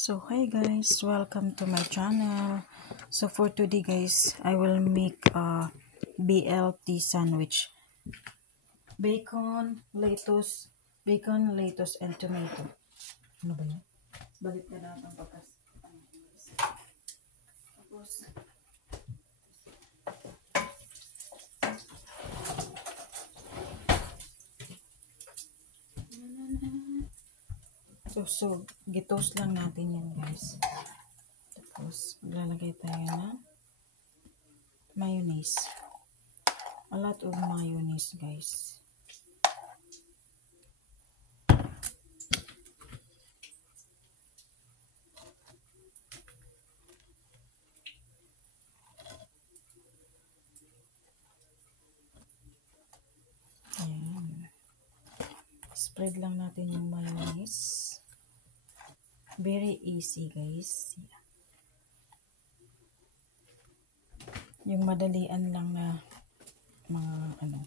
So hi guys, welcome to my channel. So for today guys, I will make a BLT sandwich. Bacon, lettuce, and tomato. Ano ba yan? Balik na lang ang pagkas. Tapos, so gitos lang natin yan guys. Tapos, maglalagay tayo ng mayonnaise. A lot of mayonnaise guys. Ayan. Spread lang natin yung mayonnaise. Very easy guys. Yung madalian lang na mga ano.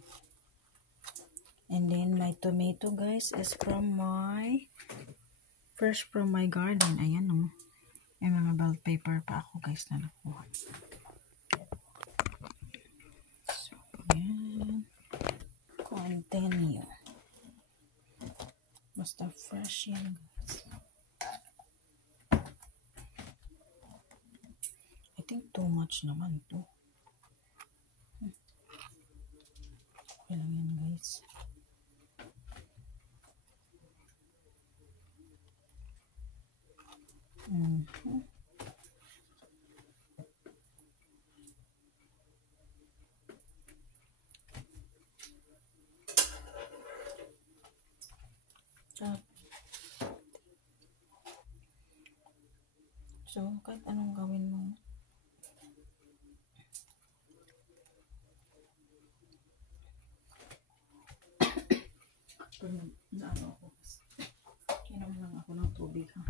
And then my tomato guys is from fresh from my garden. Ayan o. May mga bell pepper pa ako guys na nakuha. So ayan. Continue. Basta fresh yan guys. I think too much naman to. Okay lang yan guys. So, kahit anong gawin mo, na ano ako, inom lang ako ng tubig ha.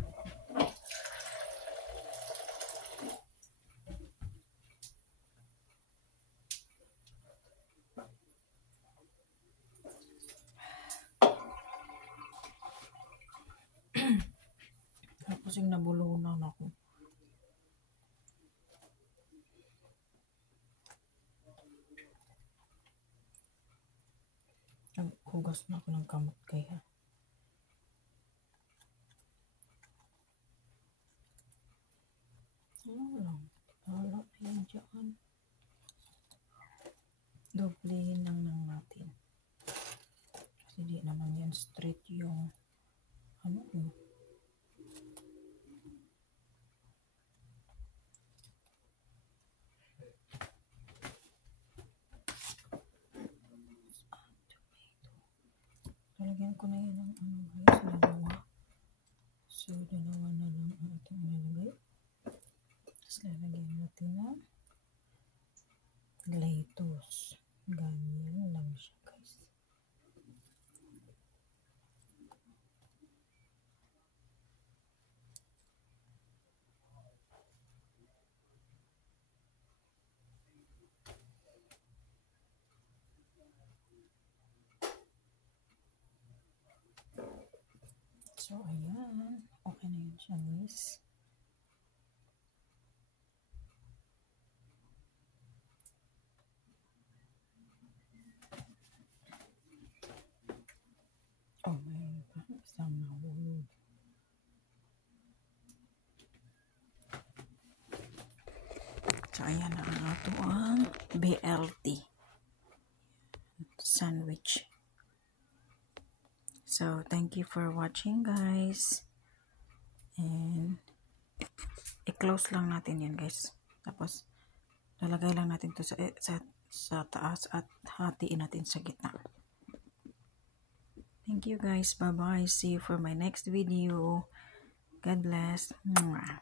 Tapos yung nabulunan ako. Naghugas na ako ng kamot kaya. Wala yan dyan. Doblehin lang natin. Kasi di naman yan straight yung ano yun. Lalagyan ko na yan ng ano guys, dalawa. So, dalawa na lang ang itong nilagay. Tapos lalagyan natin ng lettuce. Ganyan lang siya guys. So, ayan. Okay na yun siya guys. Oh, may isang nahulog. So, ayan na ang ato ang BLT sandwich. So, thank you for watching guys. And, i-close lang natin yan guys. Tapos, lalagay lang natin to sa taas at hatiin natin sa gitna. Thank you guys. Bye-bye. See you for my next video. God bless. Mwah.